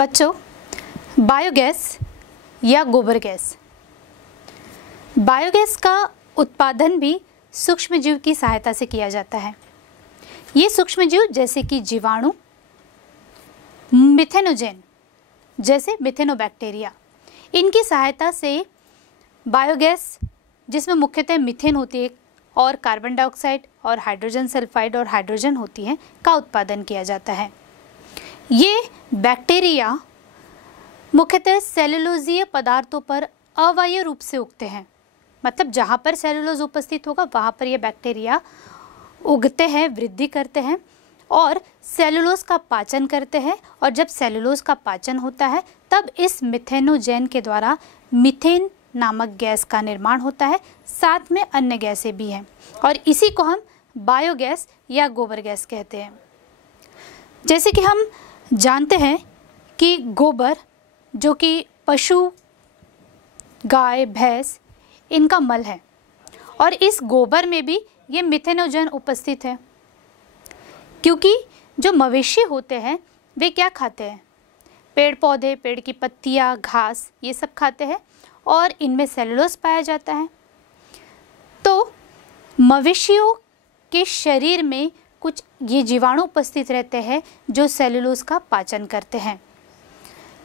बच्चों, बायोगैस या गोबर गैस। बायोगैस का उत्पादन भी सूक्ष्मजीव की सहायता से किया जाता है। ये सूक्ष्मजीव जैसे कि जीवाणु, मिथेनोजेन जैसे मिथेनोबैक्टीरिया, इनकी सहायता से बायोगैस, जिसमें मुख्यतः मीथेन होती है और कार्बन डाइऑक्साइड और हाइड्रोजन सल्फाइड और हाइड्रोजन होती है, का उत्पादन किया जाता है। ये बैक्टीरिया मुख्यतः सेलुलोजीय पदार्थों पर अवायवीय रूप से उगते हैं। मतलब जहाँ पर सेलुलोज उपस्थित होगा वहाँ पर ये बैक्टीरिया उगते हैं, वृद्धि करते हैं और सेलुलोज का पाचन करते हैं। और जब सेलुलोज का पाचन होता है तब इस मिथेनोजेन के द्वारा मीथेन नामक गैस का निर्माण होता है। साथ में अन्य गैसें भी हैं और इसी को हम बायोगैस या गोबर गैस कहते हैं। जैसे कि हम जानते हैं कि गोबर, जो कि पशु, गाय, भैंस, इनका मल है और इस गोबर में भी ये मिथेनोजेन उपस्थित है, क्योंकि जो मवेशी होते हैं वे क्या खाते हैं? पेड़ पौधे, पेड़ की पत्तियाँ, घास, ये सब खाते हैं और इनमें सेलुलोज पाया जाता है। तो मवेशियों के शरीर में कुछ ये जीवाणु उपस्थित रहते हैं जो सेलुलोज का पाचन करते हैं।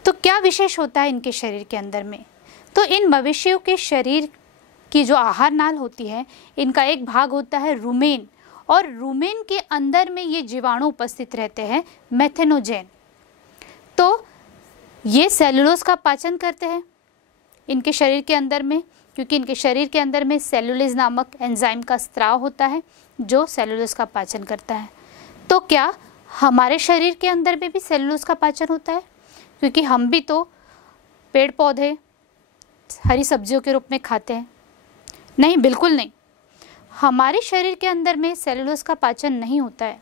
तो क्या विशेष होता है इनके शरीर के अंदर में? तो इन मवेशियों के शरीर की जो आहार नाल होती है, इनका एक भाग होता है रूमेन, और रूमेन के अंदर में ये जीवाणु उपस्थित रहते हैं, मेथेनोजेन। तो ये सेलुलोज का पाचन करते हैं इनके शरीर के अंदर में, क्योंकि इनके शरीर के अंदर में सेलुलेज नामक एंजाइम का स्राव होता है जो सेलुलोज का पाचन करता है। तो क्या हमारे शरीर के अंदर में भी सेलुलोज का पाचन होता है? क्योंकि हम भी तो पेड़ पौधे, हरी सब्जियों के रूप में खाते हैं। नहीं, बिल्कुल नहीं। हमारे शरीर के अंदर में सेलुलोज का पाचन नहीं होता है,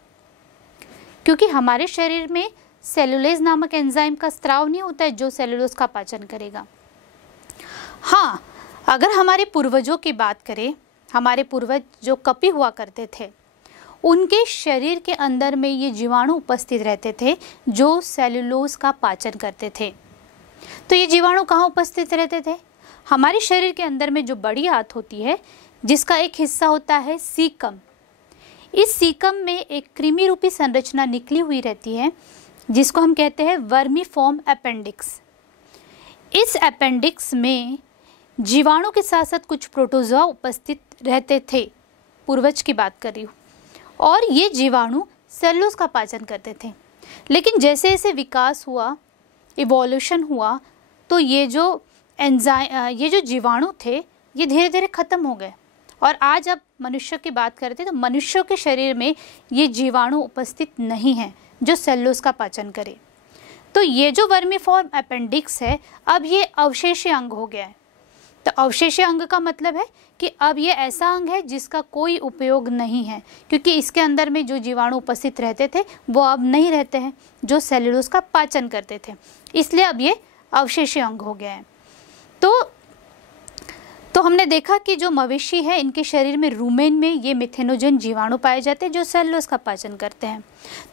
क्योंकि हमारे शरीर में सेलुलेज नामक एंजाइम का स्राव नहीं होता है जो सेलुलोज का पाचन करेगा। हाँ, अगर हमारे पूर्वजों की बात करें, हमारे पूर्वज जो कपि हुआ करते थे, उनके शरीर के अंदर में ये जीवाणु उपस्थित रहते थे जो सेलुलोज का पाचन करते थे। तो ये जीवाणु कहाँ उपस्थित रहते थे? हमारे शरीर के अंदर में जो बड़ी आंत होती है, जिसका एक हिस्सा होता है सीकम। इस सीकम में एक कृमि रूपी संरचना निकली हुई रहती है जिसको हम कहते हैं वर्मीफॉर्म अपेंडिक्स। इस अपेंडिक्स में जीवाणु के साथ साथ कुछ प्रोटोजोआ उपस्थित रहते थे, पूर्वज की बात कर रही हूँ, और ये जीवाणु सेलुलोज का पाचन करते थे। लेकिन जैसे जैसे विकास हुआ, इवोल्यूशन हुआ, तो ये जो जीवाणु थे ये धीरे धीरे खत्म हो गए और आज अब मनुष्य की बात करते हैं तो मनुष्यों के शरीर में ये जीवाणु उपस्थित नहीं है जो सेलुलोज का पाचन करे। तो ये जो वर्मीफॉर्म अपेंडिक्स है, अब ये अवशेषीय अंग हो गया है। तो अवशेषीय अंग का मतलब है कि अब ये ऐसा अंग है जिसका कोई उपयोग नहीं है, क्योंकि इसके अंदर में जो जीवाणु उपस्थित रहते थे वो अब नहीं रहते हैं जो सेलुलोज का पाचन करते थे, इसलिए अब ये अवशेषीय अंग हो गया है। तो हमने देखा कि जो मवेशी है, इनके शरीर में रूमेन में ये मिथेनोजेन जीवाणु पाए जाते हैं जो सेलुलोज का पाचन करते हैं।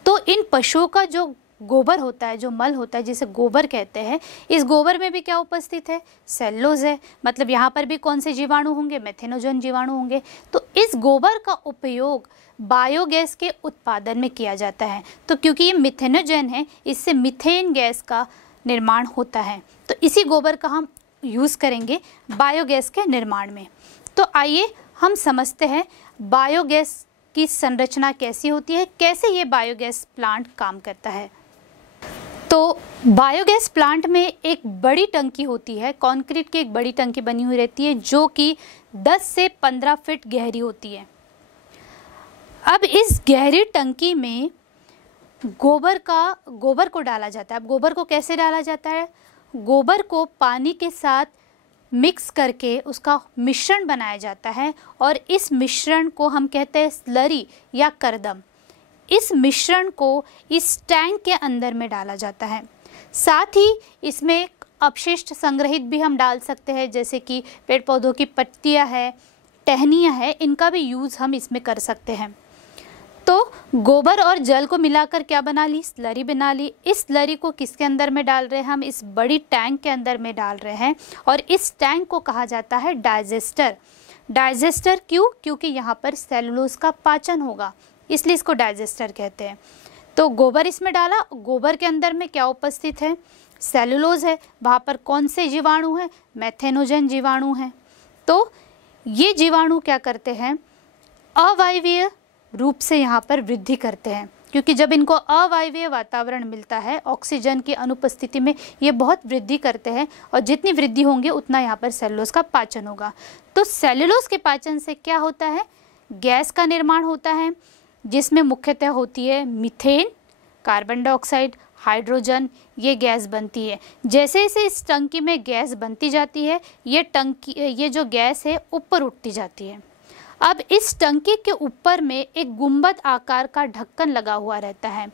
तो इन पशुओं का जो गोबर होता है, जो मल होता है, जिसे गोबर कहते हैं, इस गोबर में भी क्या उपस्थित है? सेलुलोज है। मतलब यहाँ पर भी कौन से जीवाणु होंगे? मेथेनोजेन जीवाणु होंगे। तो इस गोबर का उपयोग बायोगैस के उत्पादन में किया जाता है। तो क्योंकि ये मिथेनोजेन है, इससे मीथेन गैस का निर्माण होता है। तो इसी गोबर का हम यूज़ करेंगे बायोगैस के निर्माण में। तो आइए हम समझते हैं बायोगैस की संरचना कैसी होती है, कैसे ये बायोगैस प्लांट काम करता है। तो बायोगैस प्लांट में एक बड़ी टंकी होती है, कंक्रीट की एक बड़ी टंकी बनी हुई रहती है जो कि 10 से 15 फीट गहरी होती है। अब इस गहरी टंकी में गोबर को डाला जाता है। अब गोबर को कैसे डाला जाता है? गोबर को पानी के साथ मिक्स करके उसका मिश्रण बनाया जाता है और इस मिश्रण को हम कहते हैं स्लरी या करदम। इस मिश्रण को इस टैंक के अंदर में डाला जाता है। साथ ही इसमें अपशिष्ट संग्रहित भी हम डाल सकते हैं, जैसे कि पेड़ पौधों की पत्तियां है, टहनियाँ है, इनका भी यूज़ हम इसमें कर सकते हैं। तो गोबर और जल को मिलाकर क्या बना ली, स्लरी बना ली। इस स्लरी को किसके अंदर में डाल रहे हैं हम, इस बड़ी टैंक के अंदर में डाल रहे हैं और इस टैंक को कहा जाता है डाइजेस्टर। डाइजेस्टर क्यों, क्योंकि यहाँ पर सेलुलोज का पाचन होगा, इसलिए इसको डाइजेस्टर कहते हैं। तो गोबर इसमें डाला, गोबर के अंदर में क्या उपस्थित है, सेलुलोज है। वहाँ पर कौन से जीवाणु हैं, मेथेनोजन जीवाणु हैं। तो ये जीवाणु क्या करते हैं, अवायवीय रूप से यहाँ पर वृद्धि करते हैं, क्योंकि जब इनको अवायवीय वातावरण मिलता है ऑक्सीजन की अनुपस्थिति में, ये बहुत वृद्धि करते हैं और जितनी वृद्धि होंगे उतना यहाँ पर सेलुलोज का पाचन होगा। तो सेलुलोज के पाचन से क्या होता है, गैस का निर्माण होता है, जिसमें मुख्यतः होती है मीथेन, कार्बन डाइऑक्साइड, हाइड्रोजन, ये गैस बनती है। जैसे जैसे इस टंकी में गैस बनती जाती है, ये जो गैस है ऊपर उठती जाती है। अब इस टंकी के ऊपर में एक गुंबद आकार का ढक्कन लगा हुआ रहता है।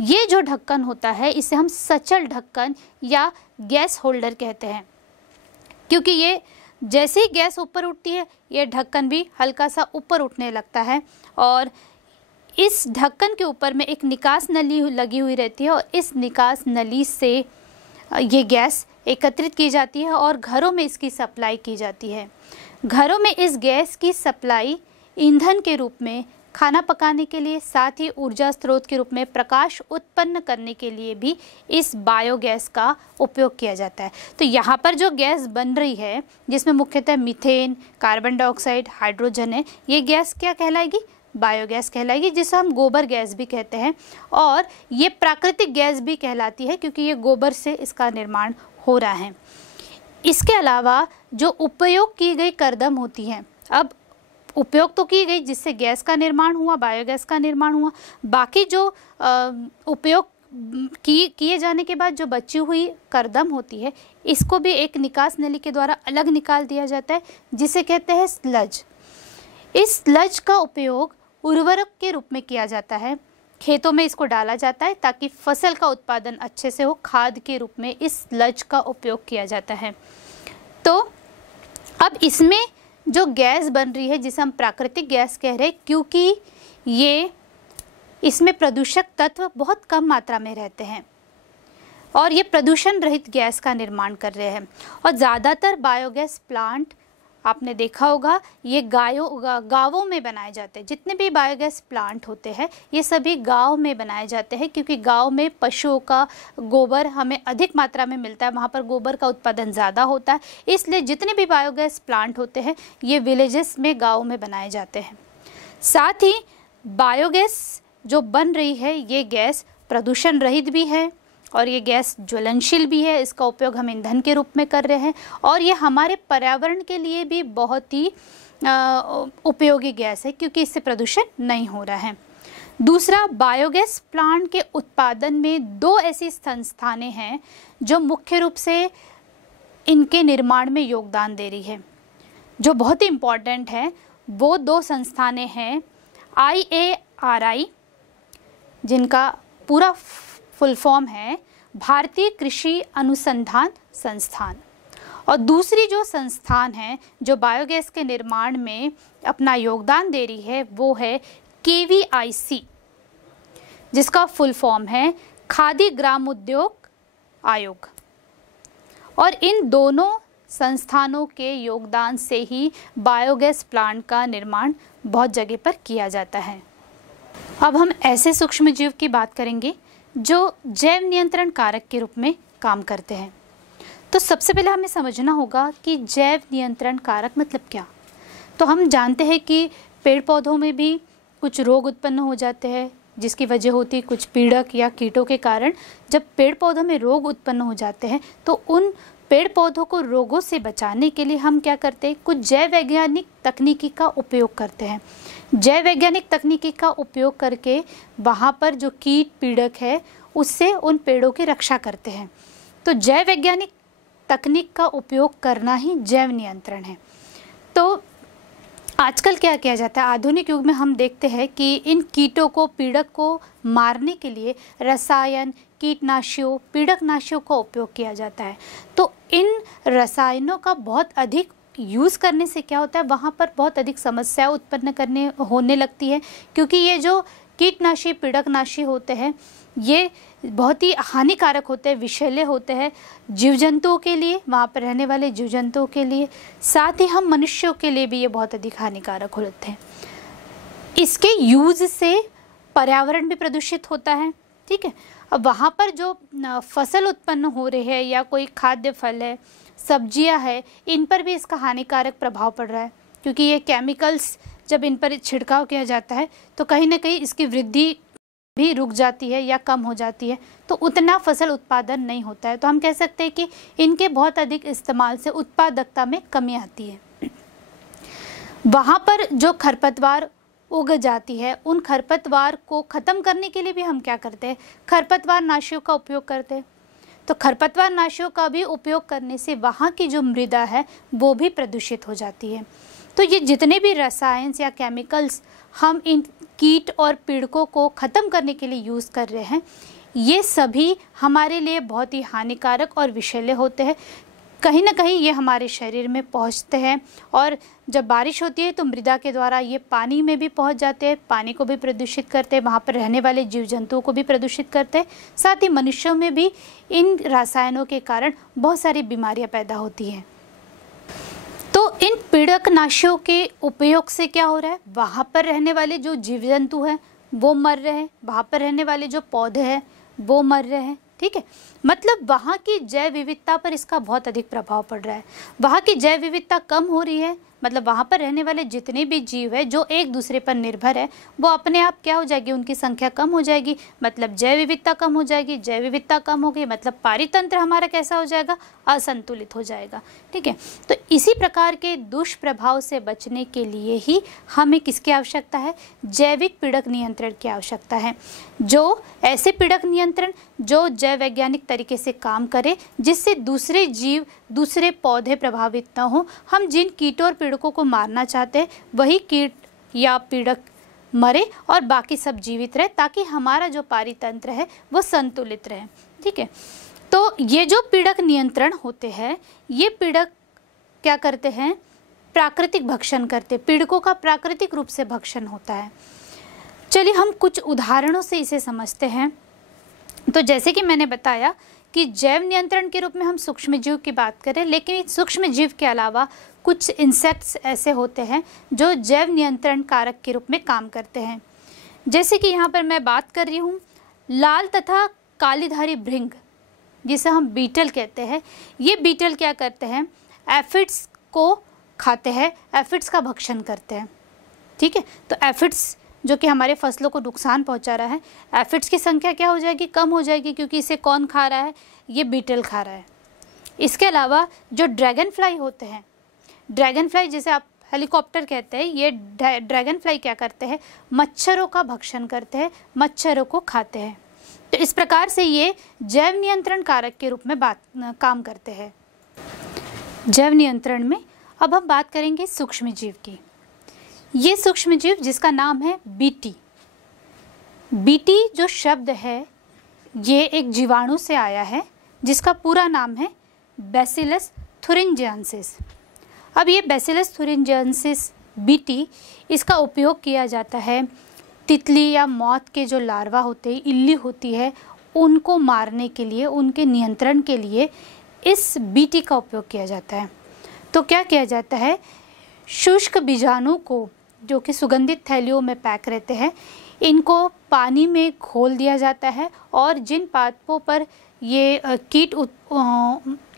ये जो ढक्कन होता है इसे हम सचल ढक्कन या गैस होल्डर कहते हैं, क्योंकि ये जैसे ही गैस ऊपर उठती है ये ढक्कन भी हल्का सा ऊपर उठने लगता है और इस ढक्कन के ऊपर में एक निकास नली लगी हुई रहती है और इस निकास नली से ये गैस एकत्रित की जाती है और घरों में इसकी सप्लाई की जाती है। घरों में इस गैस की सप्लाई ईंधन के रूप में, खाना पकाने के लिए, साथ ही ऊर्जा स्रोत के रूप में प्रकाश उत्पन्न करने के लिए भी इस बायोगैस का उपयोग किया जाता है। तो यहाँ पर जो गैस बन रही है जिसमें मुख्यतः मीथेन, कार्बन डाइऑक्साइड, हाइड्रोजन है, ये गैस क्या कहलाएगी, बायोगैस कहलाएगी, जिसे हम गोबर गैस भी कहते हैं और ये प्राकृतिक गैस भी कहलाती है क्योंकि ये गोबर से इसका निर्माण हो रहा है। इसके अलावा जो उपयोग की गई करदम होती हैं, अब उपयोग तो की गई जिससे गैस का निर्माण हुआ, बायोगैस का निर्माण हुआ, बाकी जो उपयोग किए जाने के बाद जो बची हुई करदम होती है इसको भी एक निकास नली के द्वारा अलग निकाल दिया जाता है जिसे कहते हैं स्लज। इस स्लज का उपयोग उर्वरक के रूप में किया जाता है, खेतों में इसको डाला जाता है ताकि फसल का उत्पादन अच्छे से हो, खाद के रूप में इस स्लज का उपयोग किया जाता है। तो अब इसमें जो गैस बन रही है जिसे हम प्राकृतिक गैस कह रहे हैं, क्योंकि ये इसमें प्रदूषक तत्व बहुत कम मात्रा में रहते हैं और ये प्रदूषण रहित गैस का निर्माण कर रहे हैं। और ज़्यादातर बायोगैस प्लांट आपने देखा होगा ये गांवों में बनाए जाते हैं। जितने भी बायोगैस प्लांट होते हैं ये सभी गांव में बनाए जाते हैं क्योंकि गांव में पशुओं का गोबर हमें अधिक मात्रा में मिलता है, वहाँ पर गोबर का उत्पादन ज़्यादा होता है, इसलिए जितने भी बायोगैस प्लांट होते हैं ये विलेजेस में, गाँव में बनाए जाते हैं। साथ ही बायोगैस जो बन रही है ये गैस प्रदूषण रहित भी है और ये गैस ज्वलनशील भी है, इसका उपयोग हम ईंधन के रूप में कर रहे हैं और ये हमारे पर्यावरण के लिए भी बहुत ही उपयोगी गैस है क्योंकि इससे प्रदूषण नहीं हो रहा है। दूसरा, बायोगैस प्लांट के उत्पादन में दो ऐसी संस्थानें हैं जो मुख्य रूप से इनके निर्माण में योगदान दे रही है, जो बहुत ही इम्पॉर्टेंट है। वो दो संस्थानें हैं IARI, जिनका पूरा फुल फॉर्म है भारतीय कृषि अनुसंधान संस्थान, और दूसरी जो संस्थान है जो बायोगैस के निर्माण में अपना योगदान दे रही है वो है KVIC, जिसका फुल फॉर्म है खादी ग्रामोद्योग आयोग। और इन दोनों संस्थानों के योगदान से ही बायोगैस प्लांट का निर्माण बहुत जगह पर किया जाता है। अब हम ऐसे सूक्ष्म जीव की बात करेंगे जो जैव नियंत्रण कारक के रूप में काम करते हैं। तो सबसे पहले हमें समझना होगा कि जैव नियंत्रण कारक मतलब क्या। तो हम जानते हैं कि पेड़ पौधों में भी कुछ रोग उत्पन्न हो जाते हैं जिसकी वजह होती है कुछ पीड़क या कीटों के कारण। जब पेड़ पौधों में रोग उत्पन्न हो जाते हैं तो उन पेड़ पौधों को रोगों से बचाने के लिए हम क्या करते हैं, कुछ जैव वैज्ञानिक तकनीकी का उपयोग करते हैं। जैव वैज्ञानिक तकनीकी का उपयोग करके वहाँ पर जो कीट पीड़क है उससे उन पेड़ों की रक्षा करते हैं। तो जैव वैज्ञानिक तकनीक का उपयोग करना ही जैव नियंत्रण है। तो आजकल क्या किया जाता है, आधुनिक युग में हम देखते हैं कि इन कीटों को, पीड़क को मारने के लिए रसायन, कीटनाशियों, पीड़कनाशियों का उपयोग किया जाता है। तो इन रसायनों का बहुत अधिक यूज़ करने से क्या होता है, वहाँ पर बहुत अधिक समस्या उत्पन्न होने लगती है, क्योंकि ये जो कीटनाशी पीड़कनाशी होते हैं ये बहुत ही हानिकारक होते हैं, विषैले होते हैं जीव जंतुओं के लिए, वहाँ पर रहने वाले जीव जंतुओं के लिए, साथ ही हम मनुष्यों के लिए भी ये बहुत अधिक हानिकारक होते हैं। इसके यूज से पर्यावरण भी प्रदूषित होता है, ठीक है। अब वहाँ पर जो फसल उत्पन्न हो रही है या कोई खाद्य फल है, सब्जियाँ है, इन पर भी इसका हानिकारक प्रभाव पड़ रहा है, क्योंकि ये केमिकल्स जब इन पर छिड़काव किया जाता है तो कहीं ना कहीं इसकी वृद्धि भी रुक जाती है या कम हो जाती है, तो उतना फसल उत्पादन नहीं होता है। तो हम कह सकते हैं कि इनके बहुत अधिक इस्तेमाल से उत्पादकता में कमी आती है। वहाँ पर जो खरपतवार उग जाती है, उन खरपतवार को ख़त्म करने के लिए भी हम क्या करते हैं, खरपतवार नाशियों का उपयोग करते हैं। तो खरपतवार नाशियों का भी उपयोग करने से वहाँ की जो मृदा है वो भी प्रदूषित हो जाती है। तो ये जितने भी रसायन या केमिकल्स हम इन कीट और पीड़कों को ख़त्म करने के लिए यूज़ कर रहे हैं, ये सभी हमारे लिए बहुत ही हानिकारक और विषैले होते हैं। कहीं ना कहीं ये हमारे शरीर में पहुंचते हैं और जब बारिश होती है तो मृदा के द्वारा ये पानी में भी पहुंच जाते हैं, पानी को भी प्रदूषित करते हैं, वहाँ पर रहने वाले जीव जंतुओं को भी प्रदूषित करते हैं। साथ ही मनुष्यों में भी इन रसायनों के कारण बहुत सारी बीमारियाँ पैदा होती हैं। तो इन पीड़कनाशियों के उपयोग से क्या हो रहा है, वहाँ पर रहने वाले जो जीव जंतु हैं वो मर रहे हैं, वहाँ पर रहने वाले जो पौधे हैं वो मर रहे हैं, ठीक है। मतलब वहाँ की जैव विविधता पर इसका बहुत अधिक प्रभाव पड़ रहा है। वहाँ की जैव विविधता कम हो रही है, मतलब वहाँ पर रहने वाले जितने भी जीव है जो एक दूसरे पर निर्भर है वो अपने आप क्या हो जाएगी, उनकी संख्या कम हो जाएगी, मतलब जैव विविधता कम हो जाएगी। जैव विविधता कम होगी मतलब पारितंत्र हमारा कैसा हो जाएगा, असंतुलित हो जाएगा, ठीक है। तो इसी प्रकार के दुष्प्रभाव से बचने के लिए ही हमें किसकी आवश्यकता है, जैविक पीड़क नियंत्रण की आवश्यकता है। जो ऐसे पीड़क नियंत्रण जो जैव वैज्ञानिक तरीके से काम करे, जिससे दूसरे जीव दूसरे पौधे प्रभावित न हो। हम जिन कीटों और पीड़कों को मारना चाहते हैं वही कीट या पीड़क मरे और बाकी सब जीवित रहे, ताकि हमारा जो पारितंत्र है वो संतुलित रहे, ठीक है। तो ये जो पीड़क नियंत्रण होते हैं, ये पीड़क क्या करते हैं, प्राकृतिक भक्षण करते, पीड़कों का प्राकृतिक रूप से भक्षण होता है। चलिए हम कुछ उदाहरणों से इसे समझते हैं। तो जैसे कि मैंने बताया कि जैव नियंत्रण के रूप में हम सूक्ष्म जीव की बात करें, लेकिन सूक्ष्म जीव के अलावा कुछ इंसेक्ट्स ऐसे होते हैं जो जैव नियंत्रण कारक के रूप में काम करते हैं। जैसे कि यहाँ पर मैं बात कर रही हूँ लाल तथा कालीधारी भृंग, जिसे हम बीटल कहते हैं। ये बीटल क्या करते हैं, एफिड्स को खाते हैं, एफिड्स का भक्षण करते हैं, ठीक है। तो एफिड्स जो कि हमारे फसलों को नुकसान पहुंचा रहा है, एफिड्स की संख्या क्या हो जाएगी, कम हो जाएगी, क्योंकि इसे कौन खा रहा है, ये बीटल खा रहा है। इसके अलावा जो ड्रैगन फ्लाई होते हैं, ड्रैगन फ्लाई जिसे आप हेलीकॉप्टर कहते हैं, ये ड्रैगन फ्लाई क्या करते हैं, मच्छरों का भक्षण करते हैं, मच्छरों को खाते हैं। तो इस प्रकार से ये जैव नियंत्रण कारक के रूप में काम करते हैं। जैव नियंत्रण में अब हम बात करेंगे सूक्ष्म जीव की। ये सूक्ष्म जीव जिसका नाम है बीटी। बीटी जो शब्द है ये एक जीवाणु से आया है जिसका पूरा नाम है बैसिलस थुरिंजिएंसिस। अब ये बैसिलस थुरिंजिएंसिस बीटी, इसका उपयोग किया जाता है तितली या मौत के जो लार्वा होते हैं, इल्ली होती है, उनको मारने के लिए, उनके नियंत्रण के लिए इस बीटी का उपयोग किया जाता है। तो क्या किया जाता है, शुष्क बीजाणु को जो कि सुगंधित थैलियों में पैक रहते हैं, इनको पानी में घोल दिया जाता है और जिन पादपों पर ये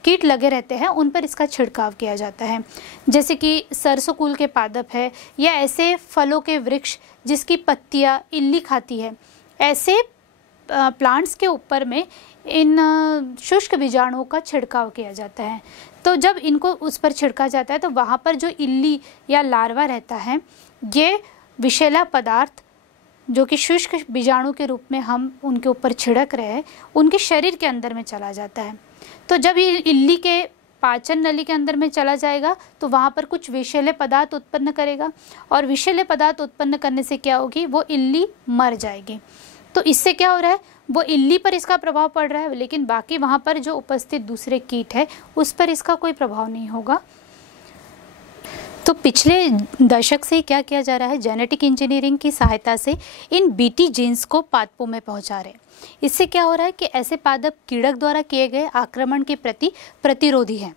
कीट लगे रहते हैं उन पर इसका छिड़काव किया जाता है। जैसे कि सरसों कुल के पादप है या ऐसे फलों के वृक्ष जिसकी पत्तियां इल्ली खाती है, ऐसे प्लांट्स के ऊपर में इन शुष्क बीजाणुओं का छिड़काव किया जाता है। तो जब इनको उस पर छिड़का जाता है तो वहाँ पर जो इल्ली या लार्वा रहता है, ये विषैला पदार्थ जो कि शुष्क बीजाणु के रूप में हम उनके ऊपर छिड़क रहे हैं, उनके शरीर के अंदर में चला जाता है। तो जब ये इल्ली के पाचन नली के अंदर में चला जाएगा तो वहाँ पर कुछ विषैले पदार्थ उत्पन्न करेगा और विषैले पदार्थ उत्पन्न करने से क्या होगी, वो इल्ली मर जाएगी। तो इससे क्या हो रहा है, वो इल्ली पर इसका प्रभाव पड़ रहा है, लेकिन बाकी वहाँ पर जो उपस्थित दूसरे कीट है उस पर इसका कोई प्रभाव नहीं होगा। तो पिछले दशक से क्या किया जा रहा है, जेनेटिक इंजीनियरिंग की सहायता से इन बीटी जीन्स को पादपों में पहुंचा रहे हैं। इससे क्या हो रहा है कि ऐसे पादप कीड़क द्वारा किए गए आक्रमण के प्रति प्रतिरोधी हैं।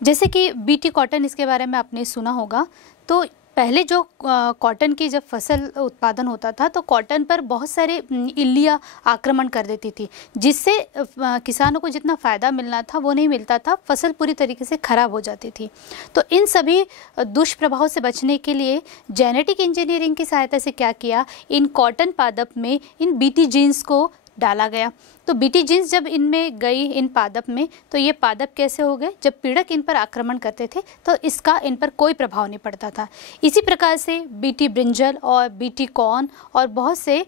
जैसे कि बीटी कॉटन, इसके बारे में आपने सुना होगा। तो पहले जो कॉटन की जब फसल उत्पादन होता था तो कॉटन पर बहुत सारे इल्लियाँ आक्रमण कर देती थी, जिससे किसानों को जितना फ़ायदा मिलना था वो नहीं मिलता था, फसल पूरी तरीके से ख़राब हो जाती थी। तो इन सभी दुष्प्रभाव से बचने के लिए जेनेटिक इंजीनियरिंग की सहायता से क्या किया, इन कॉटन पादप में इन बीटी जीन्स को डाला गया। तो बीटी जीन्स जब इनमें गई, इन पादप में, तो ये पादप कैसे हो गए, जब पीड़क इन पर आक्रमण करते थे तो इसका इन पर कोई प्रभाव नहीं पड़ता था। इसी प्रकार से बीटी ब्रिंजल और बीटी कॉर्न और बहुत से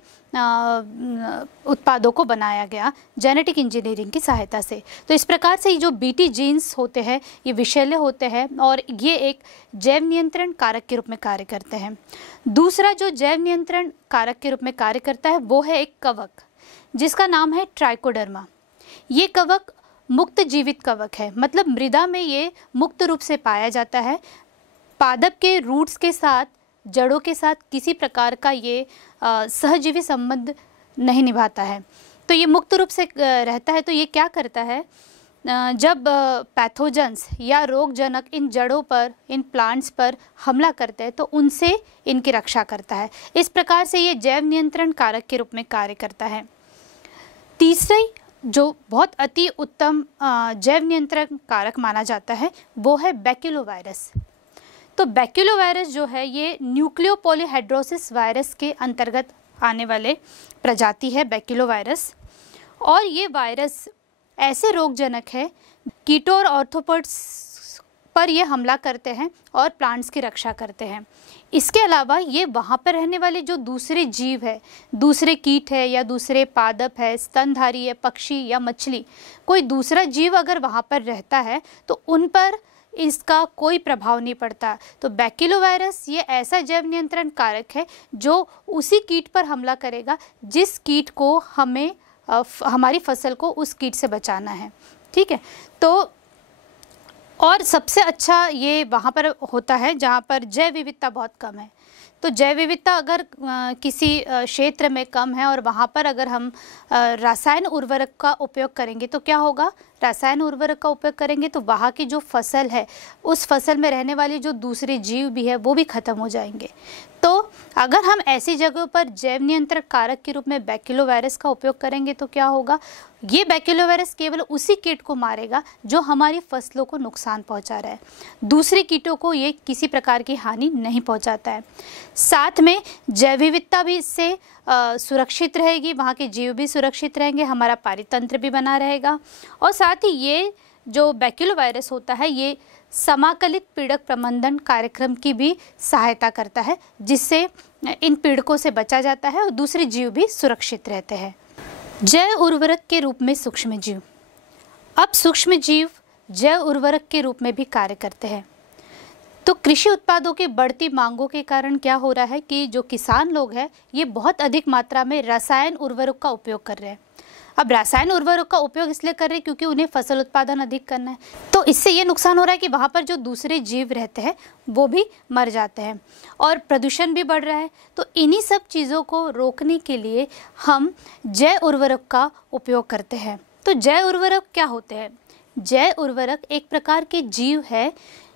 उत्पादों को बनाया गया जेनेटिक इंजीनियरिंग की सहायता से। तो इस प्रकार से जो बीटी जीन्स होते हैं ये विषैले होते हैं और ये एक जैव नियंत्रण कारक के रूप में कार्य करते हैं। दूसरा जो जैव नियंत्रण कारक के रूप में कार्य करता है वो है एक कवक, जिसका नाम है ट्राइकोडर्मा। ये कवक मुक्त जीवित कवक है, मतलब मृदा में ये मुक्त रूप से पाया जाता है। पादप के रूट्स के साथ, जड़ों के साथ किसी प्रकार का ये सहजीवी संबंध नहीं निभाता है। तो ये मुक्त रूप से रहता है। तो ये क्या करता है, जब पैथोजेंस या रोगजनक इन जड़ों पर, इन प्लांट्स पर हमला करते हैं तो उनसे इनकी रक्षा करता है। इस प्रकार से ये जैव नियंत्रण कारक के रूप में कार्य करता है। तीसरी जो बहुत अति उत्तम जैव नियंत्रण कारक माना जाता है वो है बैक्यूलोवायरस। तो बैक्यूलोवायरस जो है ये न्यूक्लियोपॉलीहेड्रोसिस वायरस के अंतर्गत आने वाले प्रजाति है बैक्यूलोवायरस। और ये वायरस ऐसे रोगजनक है, कीटों और आर्थ्रोपोड्स पर ये हमला करते हैं और प्लांट्स की रक्षा करते हैं। इसके अलावा ये वहाँ पर रहने वाले जो दूसरे जीव है, दूसरे कीट है या दूसरे पादप है, स्तनधारी है, पक्षी या मछली, कोई दूसरा जीव अगर वहाँ पर रहता है तो उन पर इसका कोई प्रभाव नहीं पड़ता। तो बैक्यूलोवायरस ये ऐसा जैव नियंत्रण कारक है जो उसी कीट पर हमला करेगा जिस कीट को हमें हमारी फसल को उस कीट से बचाना है। ठीक है। तो और सबसे अच्छा ये वहाँ पर होता है जहाँ पर जैव विविधता बहुत कम है। तो जैव विविधता अगर किसी क्षेत्र में कम है और वहाँ पर अगर हम रासायन उर्वरक का उपयोग करेंगे तो क्या होगा, रासायन उर्वरक का उपयोग करेंगे तो वहाँ की जो फसल है उस फसल में रहने वाले जो दूसरे जीव भी है वो भी खत्म हो जाएंगे। तो अगर हम ऐसी जगहों पर जैव नियंत्रण कारक के रूप में बैक्यूलोवायरस का उपयोग करेंगे तो क्या होगा, ये बैक्यूलोवायरस केवल उसी कीट को मारेगा जो हमारी फसलों को नुकसान पहुंचा रहा है, दूसरे कीटों को ये किसी प्रकार की हानि नहीं पहुंचाता है। साथ में जैव विविधता भी इससे सुरक्षित रहेगी, वहाँ के जीव भी सुरक्षित रहेंगे, हमारा पारितंत्र भी बना रहेगा। और साथ ही ये जो बैक्यूलोवायरस होता है ये समाकलित पीड़क प्रबंधन कार्यक्रम की भी सहायता करता है, जिससे इन पीड़कों से बचा जाता है और दूसरे जीव भी सुरक्षित रहते हैं। जैव उर्वरक के रूप में सूक्ष्म जीव। अब सूक्ष्म जीव जैव उर्वरक के रूप में भी कार्य करते हैं। तो कृषि उत्पादों की बढ़ती मांगों के कारण क्या हो रहा है कि जो किसान लोग हैं ये बहुत अधिक मात्रा में रसायन उर्वरक का उपयोग कर रहे हैं। अब रासायन उर्वरक का उपयोग इसलिए कर रहे हैं क्योंकि उन्हें फसल उत्पादन अधिक करना है। तो इससे ये नुकसान हो रहा है कि वहाँ पर जो दूसरे जीव रहते हैं वो भी मर जाते हैं और प्रदूषण भी बढ़ रहा है। तो इन्हीं सब चीज़ों को रोकने के लिए हम जैव उर्वरक का उपयोग करते हैं। तो जैव उर्वरक क्या होते हैं? जैव उर्वरक एक प्रकार के जीव है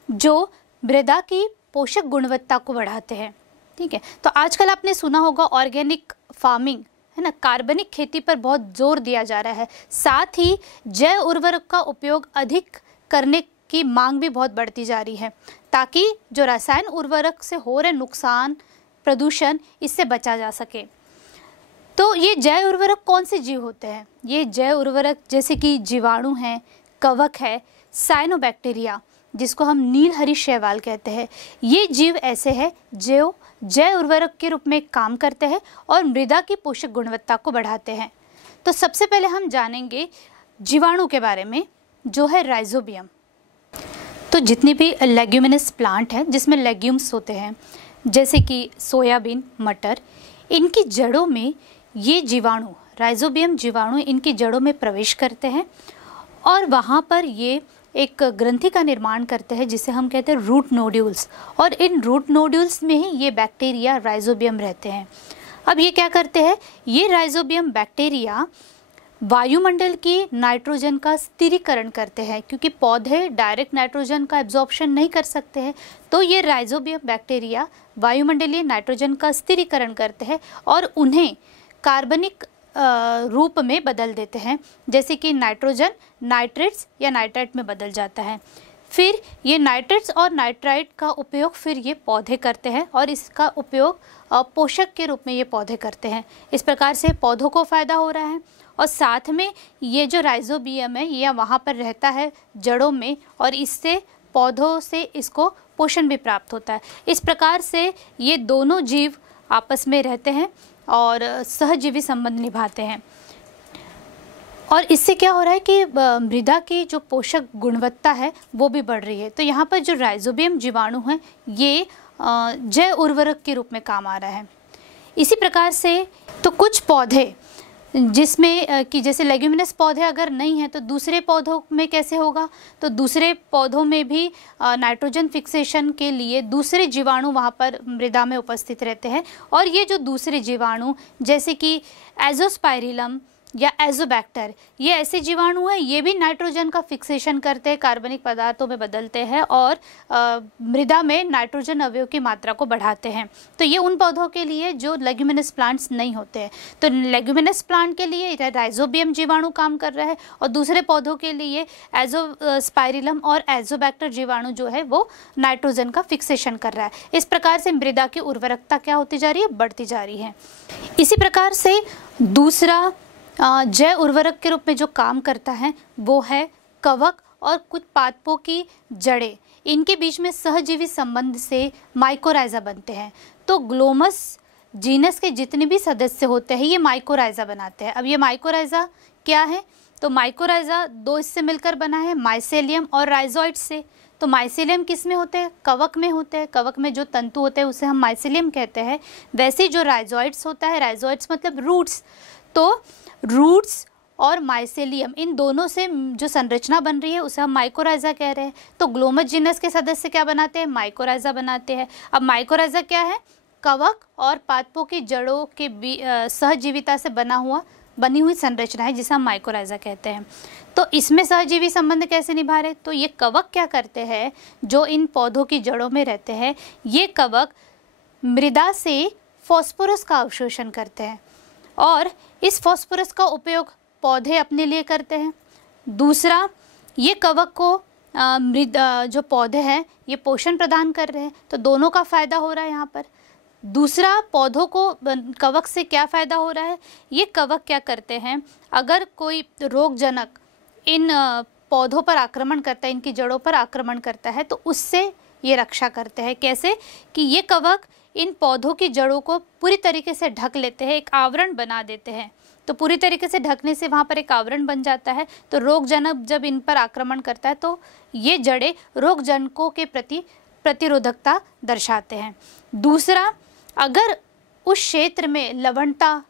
जो मृदा की पोषक गुणवत्ता को बढ़ाते हैं। ठीक है। तो आजकल आपने सुना होगा ऑर्गेनिक फार्मिंग, है ना, कार्बनिक खेती पर बहुत जोर दिया जा रहा है। साथ ही जैव उर्वरक का उपयोग अधिक करने की मांग भी बहुत बढ़ती जा रही है ताकि जो रसायन उर्वरक से हो रहे नुकसान, प्रदूषण, इससे बचा जा सके। तो ये जैव उर्वरक कौन से जीव होते हैं? ये जैव उर्वरक जैसे कि जीवाणु हैं, कवक है, साइनोबैक्टीरिया जिसको हम नीलहरी शैवाल कहते हैं, ये जीव ऐसे हैं जो जैव उर्वरक के रूप में काम करते हैं और मृदा की पोषक गुणवत्ता को बढ़ाते हैं। तो सबसे पहले हम जानेंगे जीवाणु के बारे में जो है राइजोबियम। तो जितने भी लेग्यूमिनस प्लांट हैं जिसमें लेग्यूम्स होते हैं जैसे कि सोयाबीन, मटर, इनकी जड़ों में ये जीवाणु, राइजोबियम जीवाणु इनकी जड़ों में प्रवेश करते हैं और वहाँ पर ये एक ग्रंथि का निर्माण करते हैं जिसे हम कहते हैं रूट नोड्यूल्स, और इन रूट नोड्यूल्स में ही ये बैक्टीरिया राइजोबियम रहते हैं। अब ये क्या करते हैं, ये राइजोबियम बैक्टीरिया वायुमंडल की नाइट्रोजन का स्थिरीकरण करते हैं, क्योंकि पौधे डायरेक्ट नाइट्रोजन का एब्जॉर्प्शन नहीं कर सकते हैं, तो ये राइजोबियम बैक्टीरिया वायुमंडलीय नाइट्रोजन का स्थिरीकरण करते हैं और उन्हें कार्बनिक रूप में बदल देते हैं, जैसे कि नाइट्रोजन नाइट्रेट्स या नाइट्राइट में बदल जाता है। फिर ये नाइट्रेट्स और नाइट्राइट का उपयोग फिर ये पौधे करते हैं और इसका उपयोग पोषक के रूप में ये पौधे करते हैं। इस प्रकार से पौधों को फ़ायदा हो रहा है और साथ में ये जो राइजोबियम है यह वहाँ पर रहता है जड़ों में, और इससे पौधों से इसको पोषण भी प्राप्त होता है। इस प्रकार से ये दोनों जीव आपस में रहते हैं और सहजीवी संबंध निभाते हैं, और इससे क्या हो रहा है कि मृदा की जो पोषक गुणवत्ता है वो भी बढ़ रही है। तो यहाँ पर जो राइजोबियम जीवाणु हैं ये जैव उर्वरक के रूप में काम आ रहा है। इसी प्रकार से तो कुछ पौधे जिसमें कि जैसे लेग्यूमिनस पौधे अगर नहीं हैं तो दूसरे पौधों में कैसे होगा, तो दूसरे पौधों में भी नाइट्रोजन फिक्सेशन के लिए दूसरे जीवाणु वहाँ पर मृदा में उपस्थित रहते हैं, और ये जो दूसरे जीवाणु जैसे कि एजोस्पाइरिलम या एजोबैक्टर, ये ऐसे जीवाणु हैं, ये भी नाइट्रोजन का फिक्सेशन करते हैं, कार्बनिक पदार्थों में बदलते हैं और मृदा में नाइट्रोजन अवयव की मात्रा को बढ़ाते हैं। तो ये उन पौधों के लिए जो लेग्यूमिनस प्लांट्स नहीं होते हैं। तो लेग्यूमिनस प्लांट के लिए राइजोबियम जीवाणु काम कर रहा है और दूसरे पौधों के लिए एजोस्पाइरिलम और एजोबैक्टर जीवाणु जो है वो नाइट्रोजन का फिक्सेशन कर रहा है। इस प्रकार से मृदा की उर्वरकता क्या होती जा रही है, बढ़ती जा रही है। इसी प्रकार से दूसरा जैव उर्वरक के रूप में जो काम करता है वो है कवक और कुछ पादपों की जड़ें। इनके बीच में सहजीवी संबंध से माइकोराइजा बनते हैं। तो ग्लोमस जीनस के जितने भी सदस्य होते हैं ये माइकोराइजा बनाते हैं। अब ये माइकोराइजा क्या है, तो माइकोराइजा दो इससे मिलकर बना है, माइसेलियम और राइजोइड से। तो माइसेलियम किस में होते हैं, कवक में होते हैं। कवक में जो तंतु होते हैं उसे हम माइसेलियम कहते हैं। वैसे जो राइजोइड्स होता है, राइजोइड्स मतलब रूट्स, तो रूट्स और माइसेलियम इन दोनों से जो संरचना बन रही है उसे हम माइकोराइजा कह रहे हैं। तो ग्लोमस जीनस के सदस्य क्या बनाते हैं, माइकोराइजा बनाते हैं। अब माइकोराइजा क्या है, कवक और पादपों की जड़ों के सहजीविता से बनी हुई संरचना है जिसे हम माइकोराइजा कहते हैं। तो इसमें सहजीवी संबंध कैसे निभा रहे, तो ये कवक क्या करते हैं, जो इन पौधों की जड़ों में रहते हैं, ये कवक मृदा से फास्फोरस का अवशोषण करते हैं और इस फास्फोरस का उपयोग पौधे अपने लिए करते हैं। दूसरा, ये कवक को जो पौधे हैं ये पोषण प्रदान कर रहे हैं, तो दोनों का फ़ायदा हो रहा है यहाँ पर। दूसरा, पौधों को कवक से क्या फ़ायदा हो रहा है, ये कवक क्या करते हैं, अगर कोई रोगजनक इन पौधों पर आक्रमण करता है, इनकी जड़ों पर आक्रमण करता है, तो उससे ये रक्षा करते हैं। कैसे कि ये कवक इन पौधों की जड़ों को पूरी तरीके से ढक लेते हैं, एक आवरण बना देते हैं। तो पूरी तरीके से ढकने से वहाँ पर एक आवरण बन जाता है, तो रोगजनक जब इन पर आक्रमण करता है तो ये जड़ें रोगजनकों के प्रति प्रतिरोधकता दर्शाते हैं। दूसरा, अगर उस क्षेत्र में लवणता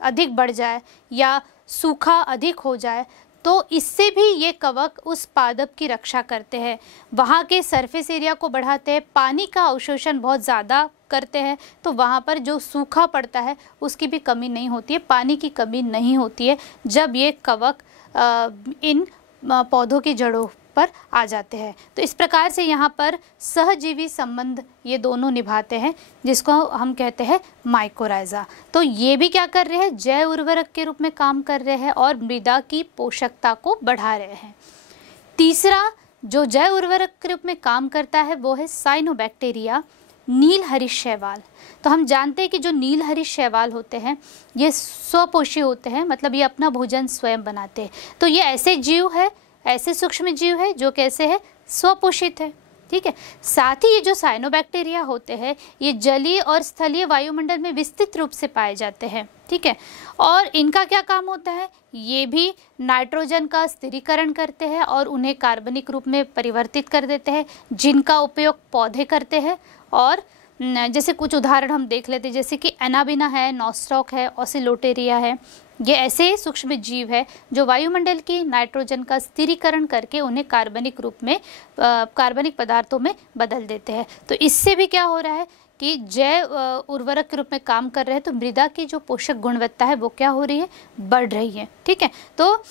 अधिक बढ़ जाए या सूखा अधिक हो जाए तो इससे भी ये कवक उस पादप की रक्षा करते हैं, वहाँ के सरफेस एरिया को बढ़ाते हैं, पानी का अवशोषण बहुत ज़्यादा करते हैं, तो वहाँ पर जो सूखा पड़ता है उसकी भी कमी नहीं होती है, पानी की कमी नहीं होती है जब ये कवक इन पौधों की जड़ों पर आ जाते हैं। तो इस प्रकार से यहाँ पर सहजीवी संबंध ये दोनों निभाते हैं, जिसको हम कहते हैं माइकोराइजा। तो ये भी क्या कर रहे हैं, जैव उर्वरक के रूप में काम कर रहे हैं और मृदा की पोषकता को बढ़ा रहे हैं। तीसरा जो जैव उर्वरक के रूप में काम करता है वो है साइनोबैक्टीरिया, नील हरित शैवाल। तो हम जानते हैं कि जो नील हरित शैवाल होते हैं ये स्वपोषी होते हैं, मतलब ये अपना भोजन स्वयं बनाते हैं। तो ये ऐसे जीव है, ऐसे सूक्ष्म जीव है जो कैसे है, स्वपोषित है। ठीक है। साथ ही ये जो साइनोबैक्टीरिया होते हैं ये जलीय और स्थलीय वायुमंडल में विस्तृत रूप से पाए जाते हैं। ठीक है। और इनका क्या काम होता है, ये भी नाइट्रोजन का स्थिरीकरण करते हैं और उन्हें कार्बनिक रूप में परिवर्तित कर देते हैं, जिनका उपयोग पौधे करते हैं। और जैसे कुछ उदाहरण हम देख लेते हैं, जैसे कि एनाबिना है, नॉस्टॉक है, ऑसिलोटेरिया है। ये ऐसे सूक्ष्म जीव है जो वायुमंडल की नाइट्रोजन का स्थिरीकरण करके उन्हें कार्बनिक पदार्थों में बदल देते हैं। तो इससे भी क्या हो रहा है कि जैव उर्वरक के रूप में काम कर रहे हैं, तो मृदा की जो पोषक गुणवत्ता है वो क्या हो रही है, बढ़ रही है। ठीक है, तो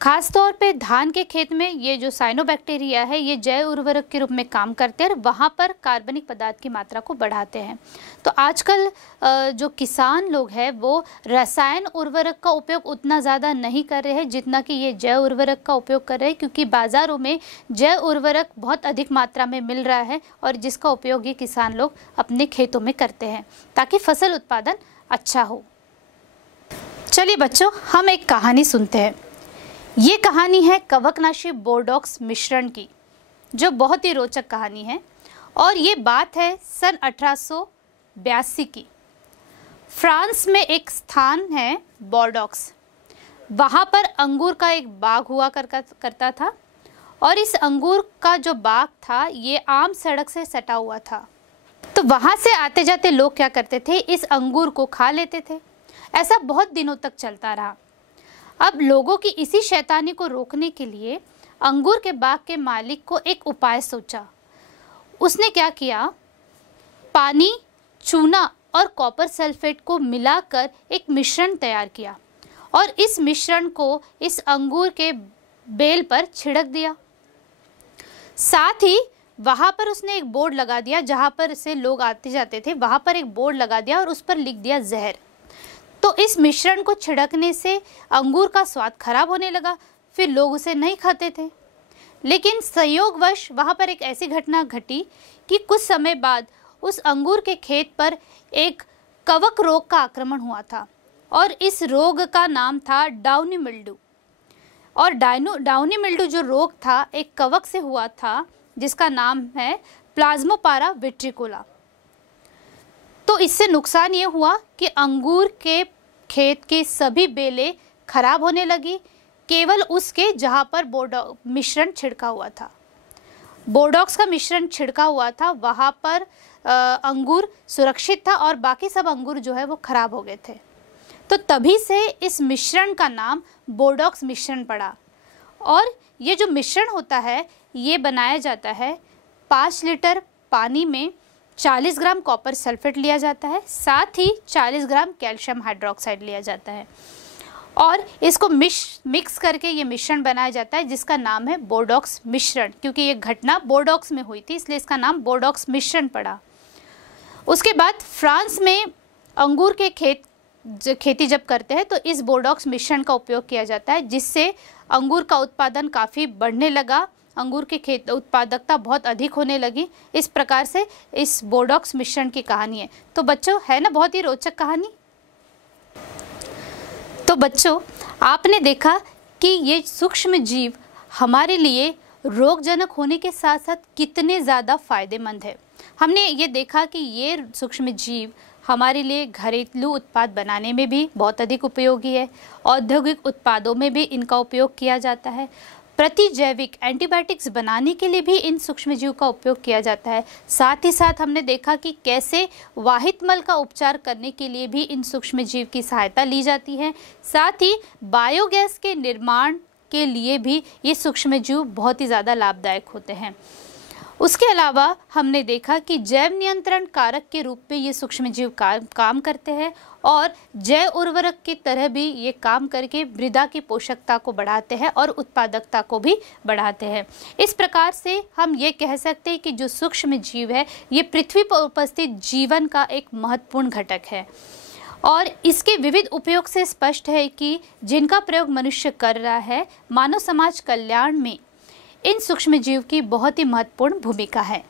खास तौर पे धान के खेत में ये जो साइनोबैक्टीरिया है ये जैव उर्वरक के रूप में काम करते हैं और वहाँ पर कार्बनिक पदार्थ की मात्रा को बढ़ाते हैं। तो आजकल जो किसान लोग हैं वो रसायन उर्वरक का उपयोग उतना ज़्यादा नहीं कर रहे हैं जितना कि ये जैव उर्वरक का उपयोग कर रहे हैं, क्योंकि बाज़ारों में जैव उर्वरक बहुत अधिक मात्रा में मिल रहा है और जिसका उपयोग ये किसान लोग अपने खेतों में करते हैं ताकि फसल उत्पादन अच्छा हो। चलिए बच्चों, हम एक कहानी सुनते हैं। ये कहानी है कवकनाशी बोरडॉक्स मिश्रण की, जो बहुत ही रोचक कहानी है और ये बात है सन 1882 की। फ्रांस में एक स्थान है बोरडॉक्स, वहाँ पर अंगूर का एक बाग हुआ करता था और इस अंगूर का जो बाग था ये आम सड़क से सटा हुआ था। तो वहाँ से आते जाते लोग क्या करते थे, इस अंगूर को खा लेते थे। ऐसा बहुत दिनों तक चलता रहा। अब लोगों की इसी शैतानी को रोकने के लिए अंगूर के बाग के मालिक को एक उपाय सोचा। उसने क्या किया, पानी, चूना और कॉपर सल्फेट को मिलाकर एक मिश्रण तैयार किया और इस मिश्रण को इस अंगूर के बेल पर छिड़क दिया। साथ ही वहाँ पर उसने एक बोर्ड लगा दिया, जहाँ पर से लोग आते जाते थे वहाँ पर एक बोर्ड लगा दिया और उस पर लिख दिया जहर। तो इस मिश्रण को छिड़कने से अंगूर का स्वाद खराब होने लगा, फिर लोग उसे नहीं खाते थे। लेकिन संयोगवश वहाँ पर एक ऐसी घटना घटी कि कुछ समय बाद उस अंगूर के खेत पर एक कवक रोग का आक्रमण हुआ था और इस रोग का नाम था डाउनी मिल्ड्यू। और डाउनी मिल्ड्यू जो रोग था एक कवक से हुआ था जिसका नाम है प्लाज्मोपारा विट्रिकोला। तो इससे नुकसान ये हुआ कि अंगूर के खेत के सभी बेलें खराब होने लगी, केवल उसके जहाँ पर मिश्रण छिड़का हुआ था, बोरडॉक्स का मिश्रण छिड़का हुआ था, वहाँ पर अंगूर सुरक्षित था और बाकी सब अंगूर जो है वो खराब हो गए थे। तो तभी से इस मिश्रण का नाम बोरडॉक्स मिश्रण पड़ा। और ये जो मिश्रण होता है ये बनाया जाता है 5 लीटर पानी में 40 ग्राम कॉपर सल्फेट लिया जाता है, साथ ही 40 ग्राम कैल्शियम हाइड्रोक्साइड लिया जाता है और इसको मिक्स करके ये मिश्रण बनाया जाता है जिसका नाम है बोरडॉक्स मिश्रण। क्योंकि ये घटना बोरडॉक्स में हुई थी इसलिए इसका नाम बोरडॉक्स मिश्रण पड़ा। उसके बाद फ्रांस में अंगूर के खेती जब करते हैं तो इस बोरडॉक्स मिश्रण का उपयोग किया जाता है, जिससे अंगूर का उत्पादन काफ़ी बढ़ने लगा, अंगूर की खेत उत्पादकता बहुत अधिक होने लगी। इस प्रकार से इस बोरडॉक्स मिश्रण की कहानी है। तो बच्चों, है ना बहुत ही रोचक कहानी। तो बच्चों, आपने देखा कि ये सूक्ष्म जीव हमारे लिए रोगजनक होने के साथ साथ कितने ज़्यादा फायदेमंद है। हमने ये देखा कि ये सूक्ष्म जीव हमारे लिए घरेलू उत्पाद बनाने में भी बहुत अधिक उपयोगी है, औद्योगिक उत्पादों में भी इनका उपयोग किया जाता है, प्रतिजैविक एंटीबायोटिक्स बनाने के लिए भी इन सूक्ष्मजीव का उपयोग किया जाता है। साथ ही साथ हमने देखा कि कैसे वाहित मल का उपचार करने के लिए भी इन सूक्ष्मजीव की सहायता ली जाती है। साथ ही बायोगैस के निर्माण के लिए भी ये सूक्ष्मजीव बहुत ही ज़्यादा लाभदायक होते हैं। उसके अलावा हमने देखा कि जैव नियंत्रण कारक के रूप में ये सूक्ष्मजीव काम करते हैं और जैव उर्वरक की तरह भी ये काम करके मृदा की पोषकता को बढ़ाते हैं और उत्पादकता को भी बढ़ाते हैं। इस प्रकार से हम ये कह सकते हैं कि जो सूक्ष्म जीव है ये पृथ्वी पर उपस्थित जीवन का एक महत्वपूर्ण घटक है और इसके विविध उपयोग से स्पष्ट है कि जिनका प्रयोग मनुष्य कर रहा है, मानव समाज कल्याण में इन सूक्ष्मजीव की बहुत ही महत्वपूर्ण भूमिका है।